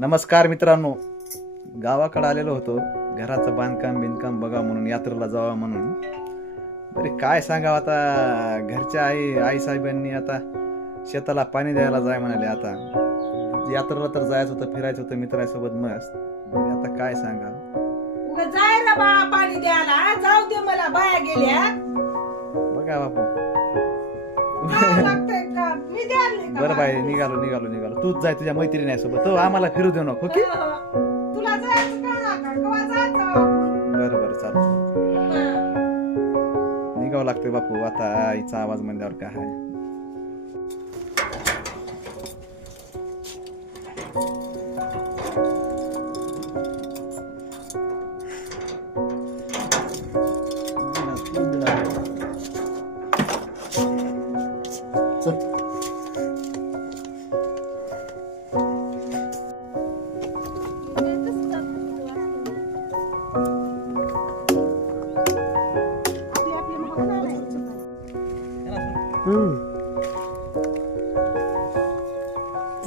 नमस्कार मित्रांनो, गावाकडे आलेलो होतो घराचं बांधकाम बिनकाम बघा म्हणून, यात्रेला जावा म्हणून. बरे काय सांगावं आता, घरच्या आई साहेबांनी आता शेताला पाणी द्यायला जाय म्हणाले. आता यात्रेला तर जायचं होतं, फिरायचं होतं मित्रांसोबत मस्त. बरे आता काय सांगावं, जाय ना बा पाणी द्यायला, जाऊ दे मला, बाया गेल्या. बघा बापू. मी द्यायला बरं बाई, निघालो. तूच जाय तुझ्या मैत्रिणी सोबत, तो आम्हाला फिरू देऊ नको. ओके, तुला जायचं का केव्हा जायचं? बरं चालतं. निघावं लागतंय बापू, आता आईचा आवाज म्हणल्यावर काय आहे.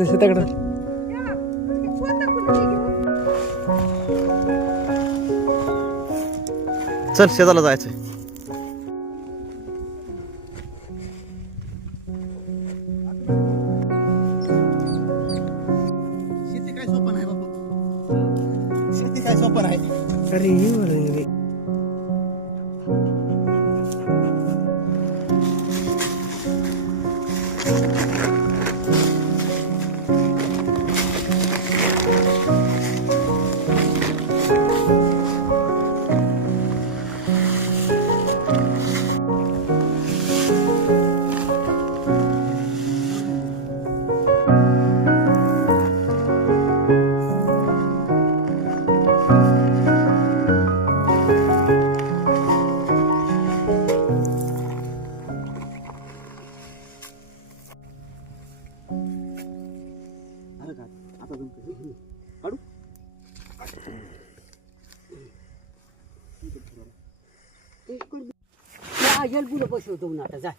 शेताकडे चल, शेताला जायचंय. शेती काय सोपं नाही बाबू, शेती काय सोपं नाही. अरे बुलं बसवतो ना आता जा.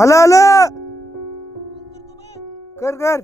आलं कर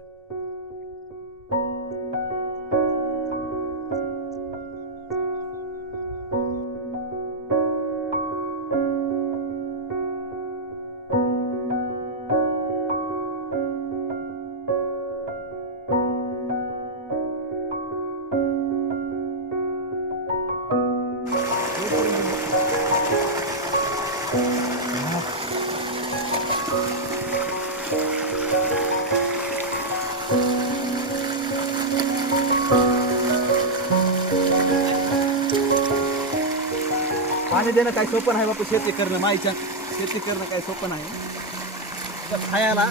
पाणी देणं काय सोपं नाही बापू, शेती करणं माईच्या शेती करणं काय सोपं नाही. खायला